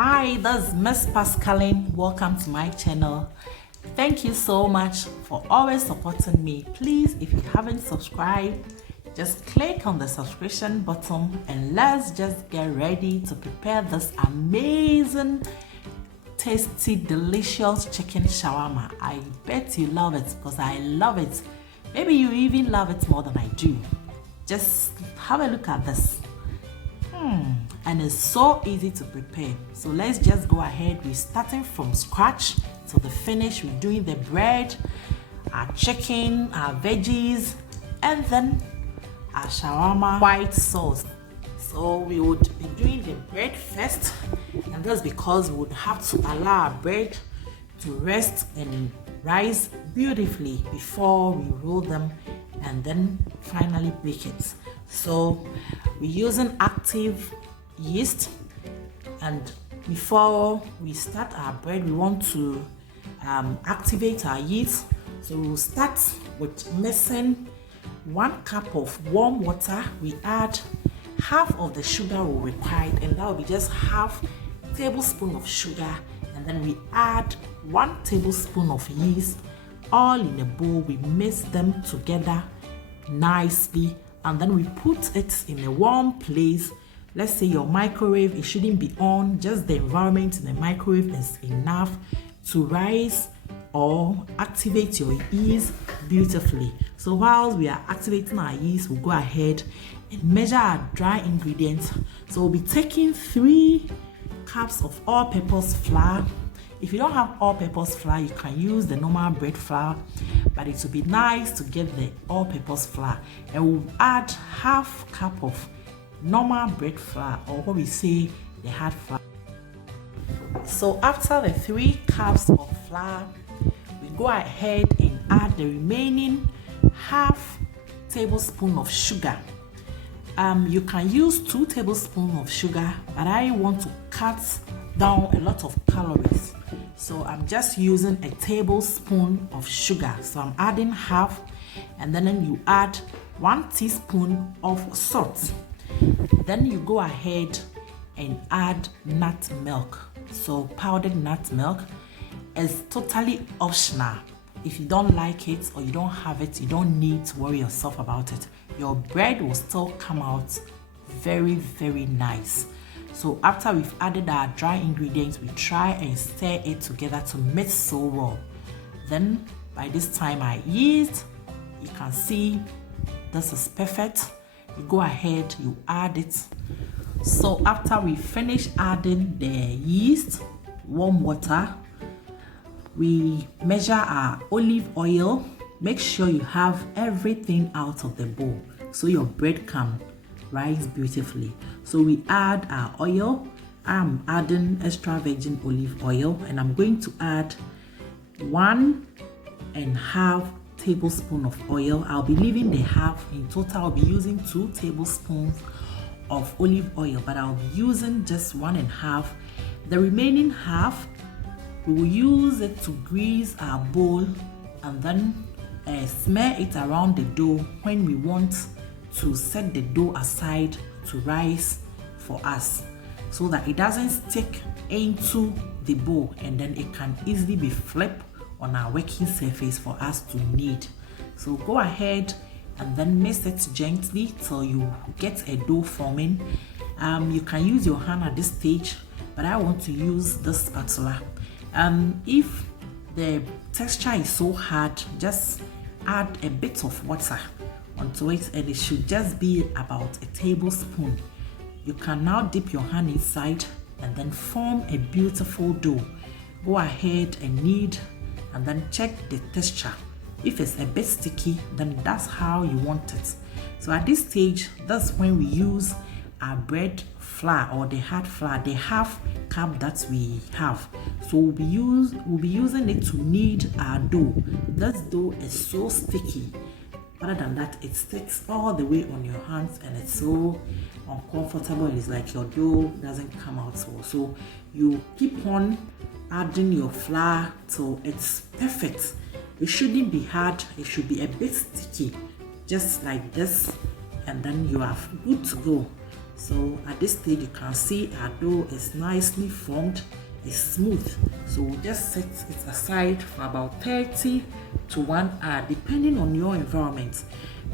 Hi, this is Miss Pascaline. Welcome to my channel. Thank you so much for always supporting me. Please, if you haven't subscribed, just click on the subscription button and let's just get ready to prepare this amazing, tasty, delicious chicken shawarma. I bet you love it because I love it. Maybe you even love it more than I do. Just have a look at this. And it's so easy to prepare. So let's just go ahead. We're starting from scratch to the finish. We're doing the bread, our chicken, our veggies, and then our shawarma white sauce. So we would be doing the bread first, and that's because we would have to allow our bread to rest and rise beautifully before we roll them and then finally bake it. So we're using active yeast, and before we start our bread we want to activate our yeast. So we'll start with mixing 1 cup of warm water. We add half of the sugar we required, and that will be just half tablespoon of sugar, and then we add 1 tablespoon of yeast, all in a bowl. We mix them together nicely, and then we put it in a warm place. Let's say your microwave, it shouldn't be on, just the environment in the microwave is enough to rise or activate your yeast beautifully. So while we are activating our yeast, we'll go ahead and measure our dry ingredients. So we'll be taking 3 cups of all-purpose flour. If you don't have all-purpose flour, you can use the normal bread flour, but it would be nice to get the all-purpose flour. And we'll add half cup of normal bread flour, or what we say the hard flour. So after the 3 cups of flour, we go ahead and add the remaining half tablespoon of sugar. You can use 2 tablespoons of sugar, but I want to cut down a lot of calories, so I'm just using a tablespoon of sugar. So I'm adding half, and then you add 1 teaspoon of salt. Then you go ahead and add nut milk. So powdered nut milk is totally optional. If you don't like it or you don't have it, you don't need to worry yourself about it. Your bread will still come out very, very nice. So after we've added our dry ingredients, we try and stir it together to mix so well. Then by this time our yeast, you can see this is perfect. You go ahead, you add it. So after we finish adding the yeast, warm water, we measure our olive oil. Make sure you have everything out of the bowl so your bread can rise beautifully. So we add our oil. I'm adding extra virgin olive oil, and I'm going to add 1.5 tablespoon of oil. I'll be leaving the half. In total I'll be using 2 tablespoons of olive oil, but I'll be using just 1.5. The remaining half we will use it to grease our bowl, and then smear it around the dough when we want to set the dough aside to rise for us, so that it doesn't stick into the bowl, and then it can easily be flipped on our working surface for us to knead. So go ahead and then mix it gently till you get a dough forming. You can use your hand at this stage, but I want to use this spatula. If the texture is so hard, just add a bit of water onto it, and it should just be about a tablespoon. You can now dip your hand inside and then form a beautiful dough. Go ahead and knead, and then check the texture. If it's a bit sticky, then that's how you want it. So at this stage, that's when we use our bread flour, or the hard flour, the half cup that we have. So we'll be using it to knead our dough. This dough is so sticky. Other than that, it sticks all the way on your hands, and it's so uncomfortable. It's like your dough doesn't come out well. So you keep on adding your flour till it's perfect. It shouldn't be hard, it should be a bit sticky, just like this, and then you are good to go. So at this stage, you can see our dough is nicely formed, it's smooth. So we'll just set it aside for about 30 to 1 hour, depending on your environment.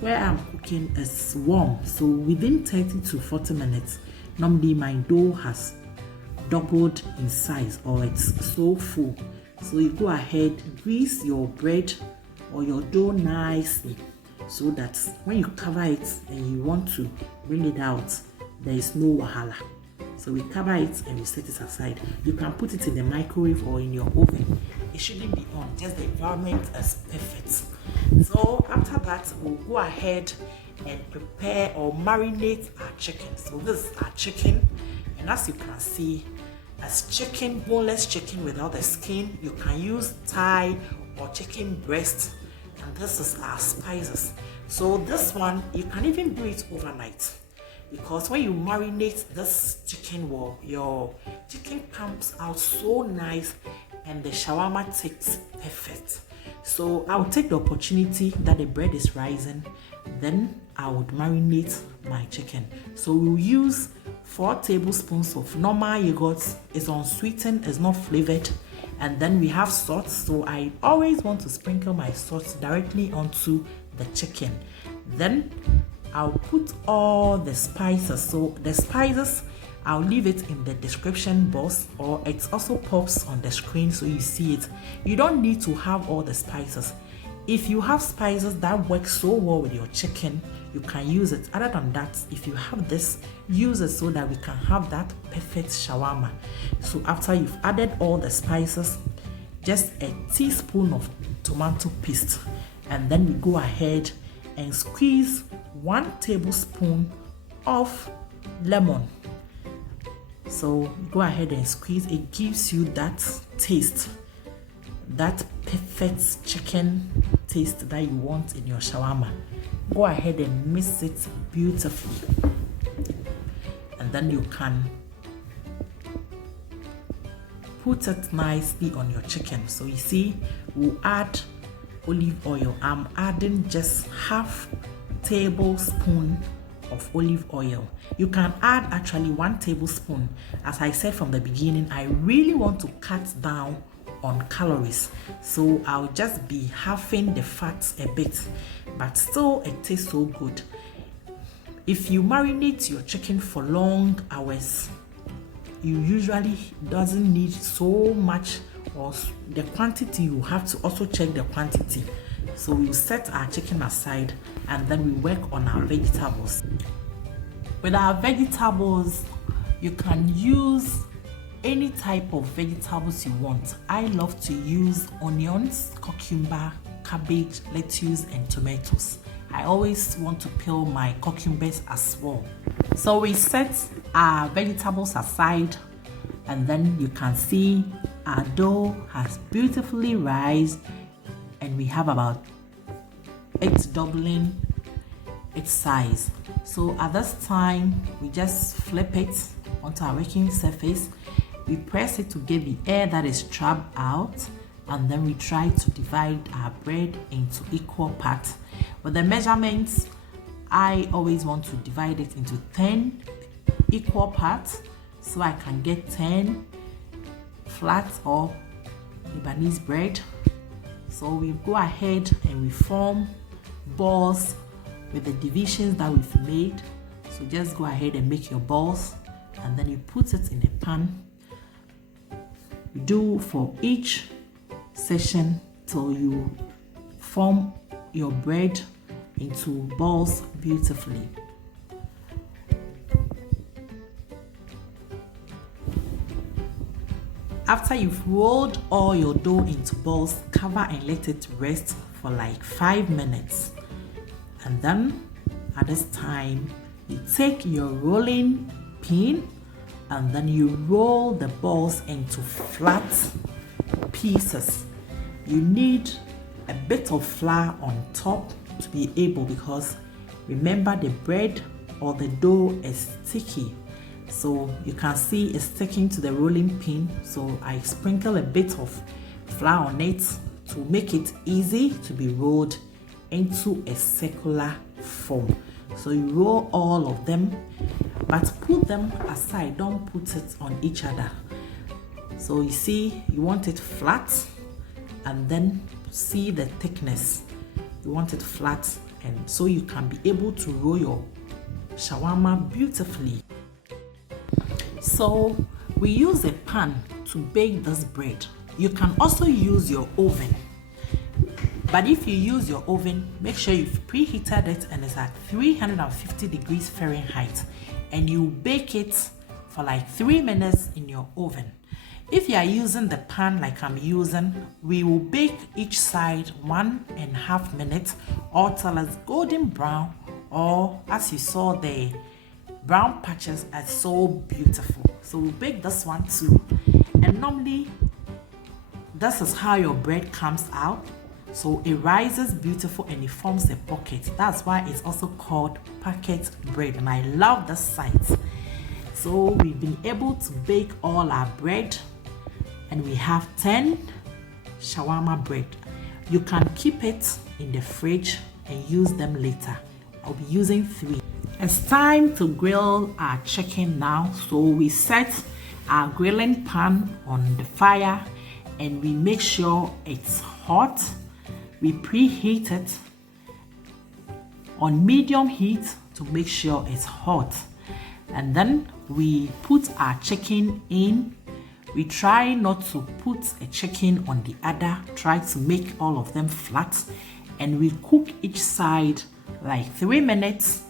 Where I'm cooking is warm, so within 30 to 40 minutes, normally my dough has doubled in size, or it's so full. So you go ahead, grease your bread or your dough nicely, so that when you cover it and you want to bring it out, there is no wahala. So we cover it and we set it aside. You can put it in the microwave or in your oven. It shouldn't be on, just the environment is perfect. So after that, we'll go ahead and prepare or marinate our chicken. So this is our chicken, and as you can see, as chicken, boneless chicken without the skin. You can use thigh or chicken breast, and this is our spices. So this one, you can even do it overnight, because when you marinate this chicken, well, your chicken comes out so nice and the shawarma tastes perfect. So I will take the opportunity that the bread is rising, then I would marinate my chicken. So we'll use 4 tablespoons of normal yogurt. It's unsweetened, it's not flavored. And then we have salt, so I always want to sprinkle my salt directly onto the chicken. Then I'll put all the spices. So the spices, I'll leave it in the description box, or it also pops on the screen so you see it. You don't need to have all the spices. If you have spices that work so well with your chicken, you can use it. Other than that, if you have this, use it so that we can have that perfect shawarma. So after you've added all the spices, just a teaspoon of tomato paste, and then we go ahead and squeeze 1 tablespoon of lemon. So go ahead and squeeze. It gives you that taste, that perfect chicken taste that you want in your shawarma. Go ahead and mix it beautifully, and then you can put it nicely on your chicken. So you see, we'll add olive oil. I'm adding just half tablespoon of olive oil. You can add actually 1 tablespoon. As I said from the beginning, I really want to cut down on calories, so I'll just be halving the fats a bit, but still it tastes so good. If you marinate your chicken for long hours, you usually doesn't need so much, or the quantity, you have to also check the quantity. So we'll set our chicken aside, and then we work on our vegetables. With our vegetables, you can use any type of vegetables you want. I love to use onions, cucumber, cabbage, lettuce, and tomatoes. I always want to peel my cucumbers as well. So we set our vegetables aside, and then you can see our dough has beautifully rised, and we have about 8 doubling its size. So at this time, we just flip it onto our working surface. We press it to get the air that is trapped out, and then we try to divide our bread into equal parts. With the measurements, I always want to divide it into 10 equal parts, so I can get 10 flat or Lebanese bread. So we go ahead and we form balls with the divisions that we've made. So just go ahead and make your balls, and then you put it in a pan. You do for each section till you form your bread into balls beautifully. After you've rolled all your dough into balls, cover and let it rest for like 5 minutes. And then at this time, you take your rolling pin, and then you roll the balls into flat pieces. You need a bit of flour on top to be able, because remember, the bread or the dough is sticky. So you can see it's sticking to the rolling pin, so I sprinkle a bit of flour on it to make it easy to be rolled into a circular form. So you roll all of them. but put them aside, don't put it on each other. So you see, you want it flat, and then see the thickness. You want it flat, and so you can be able to roll your shawarma beautifully. So we use a pan to bake this bread. You can also use your oven, but if you use your oven, make sure you've preheated it and it's at 350 degrees Fahrenheit, and you bake it for like 3 minutes in your oven. If you are using the pan like I'm using, we will bake each side 1.5 minutes or till it's golden brown, or as you saw, the brown patches are so beautiful. So we'll bake this one too. And normally this is how your bread comes out. So it rises beautiful and it forms a pocket. That's why it's also called pocket bread, and I love this size. So we've been able to bake all our bread, and we have 10 shawarma bread. You can keep it in the fridge and use them later. I'll be using 3. It's time to grill our chicken now. So we set our grilling pan on the fire and we make sure it's hot. We preheat it on medium heat to make sure it's hot. And then we put our chicken in. We try not to put a chicken on the other, try to make all of them flat, and we cook each side like 3 minutes.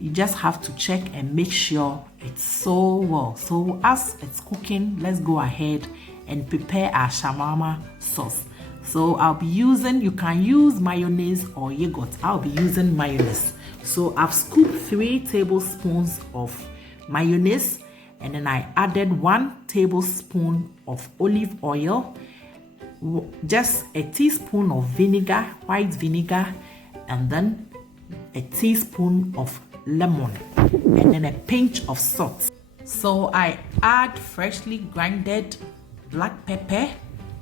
You just have to check and make sure it's so well. So as it's cooking, let's go ahead and prepare our shawarma sauce. So I'll be using, you can use mayonnaise or yogurt. I'll be using mayonnaise. So I've scooped 3 tablespoons of mayonnaise, and then I added 1 tablespoon of olive oil, just a teaspoon of vinegar, white vinegar, and then a teaspoon of lemon, and then a pinch of salt. So I add freshly grinded black pepper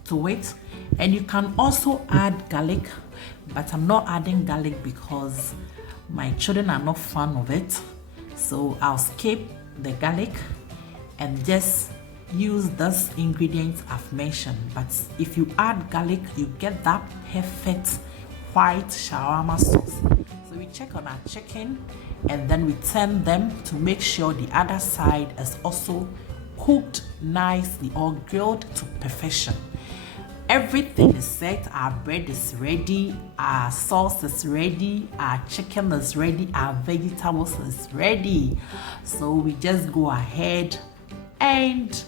to it, and you can also add garlic, but I'm not adding garlic because my children are not fan of it. So I'll skip the garlic and just use this ingredient I've mentioned. But if you add garlic, you get that perfect white shawarma sauce. So we check on our chicken and then we turn them to make sure the other side is also cooked nicely or grilled to perfection. Everything is set, our bread is ready, our sauce is ready, our chicken is ready, our vegetables is ready. So we just go ahead and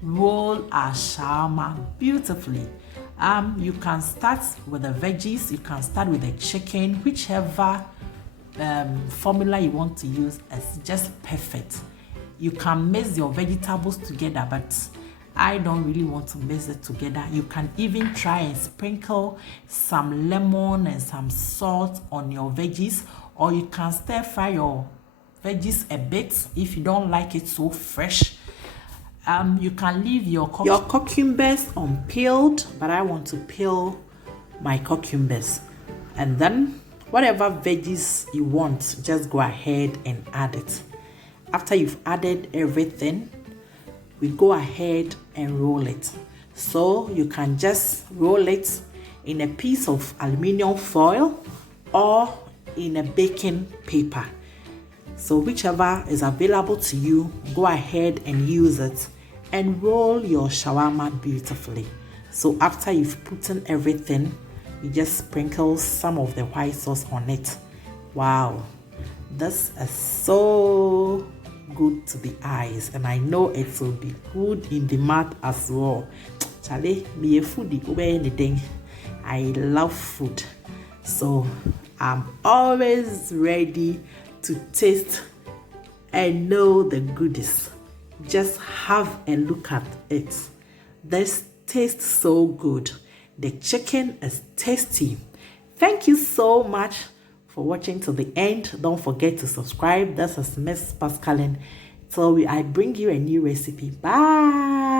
roll our shawarma beautifully. You can start with the veggies, you can start with the chicken, whichever formula you want to use is just perfect. You can mix your vegetables together, but I don't really want to mix it together. You can even try and sprinkle some lemon and some salt on your veggies, or you can stir fry your veggies a bit if you don't like it so fresh. You can leave your cucumbers unpeeled, but I want to peel my cucumbers. And then whatever veggies you want, just go ahead and add it. After you've added everything, we go ahead and roll it. So you can just roll it in a piece of aluminum foil or in a baking paper. So whichever is available to you, go ahead and use it and roll your shawarma beautifully. So after you've put in everything, you just sprinkle some of the white sauce on it. Wow, this is so good to the eyes, and I know it will be good in the mouth as well. Charlie, be a foodie over anything. I love food, so I'm always ready to taste and know the goodies. Just have a look at it. This tastes so good. The chicken is tasty. Thank you so much for watching to the end. Don't forget to subscribe. This is Miss Pascaline. So I bring you a new recipe. Bye.